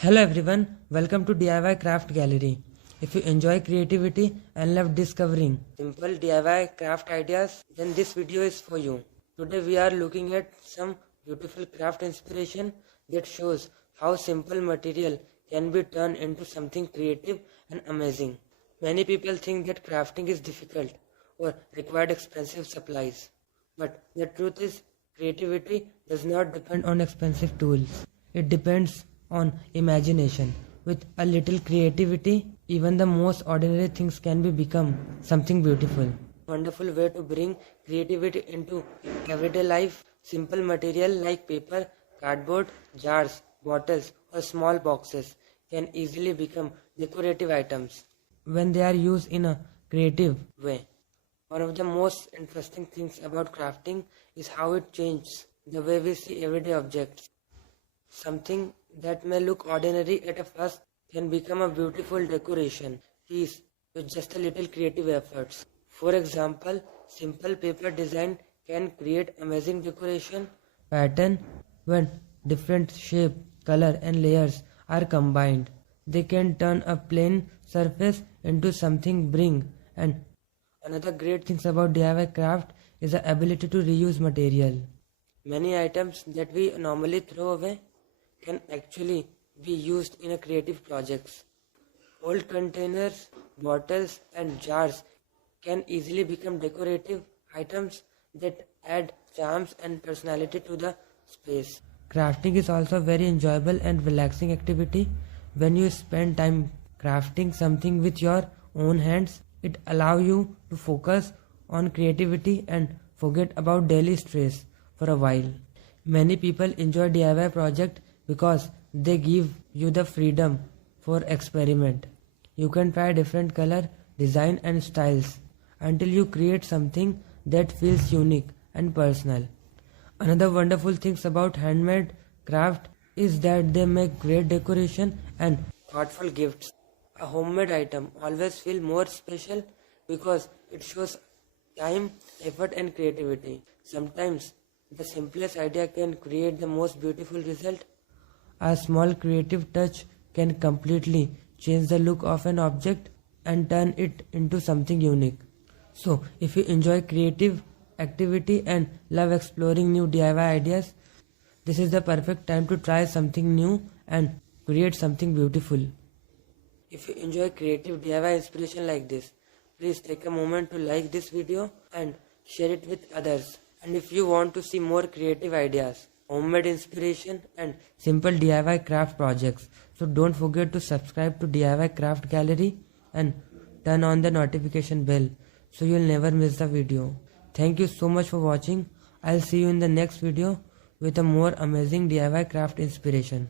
Hello everyone, welcome to DIY Craft Gallery. If you enjoy creativity and love discovering simple DIY craft ideas, then this video is for you. Today we are looking at some beautiful craft inspiration that shows how simple material can be turned into something creative and amazing. Many people think that crafting is difficult or required expensive supplies. But the truth is, creativity does not depend on expensive tools. It depends on imagination. With a little creativity, even the most ordinary things can become something beautiful. Wonderful way to bring creativity into everyday life. Simple material like paper, cardboard, jars, bottles, or small boxes can easily become decorative items when they are used in a creative way. One of the most interesting things about crafting is how it changes the way we see everyday objects. Something that may look ordinary at a first can become a beautiful decoration piece with just a little creative efforts. For example, simple paper design can create amazing decoration pattern when different shape, color and layers are combined. They can turn a plain surface into something bring. And another great thing about DIY craft is the ability to reuse material. Many items that we normally throw away can actually be used in a creative projects. Old containers, bottles and jars can easily become decorative items that add charms and personality to the space. Crafting is also a very enjoyable and relaxing activity. When you spend time crafting something with your own hands, it allows you to focus on creativity and forget about daily stress for a while. Many people enjoy DIY projects because they give you the freedom for experiment. You can try different color, design and styles until you create something that feels unique and personal. Another wonderful things about handmade craft is that they make great decoration and thoughtful gifts. A homemade item always feels more special because it shows time, effort and creativity. Sometimes the simplest idea can create the most beautiful result. A small creative touch can completely change the look of an object and turn it into something unique. So, if you enjoy creative activity and love exploring new DIY ideas, this is the perfect time to try something new and create something beautiful. If you enjoy creative DIY inspiration like this, please take a moment to like this video and share it with others. And if you want to see more creative ideas, homemade inspiration and simple DIY craft projects, so don't forget to subscribe to DIY Craft Gallery and turn on the notification bell so you'll never miss the video. Thank you so much for watching. I'll see you in the next video with a more amazing DIY craft inspiration.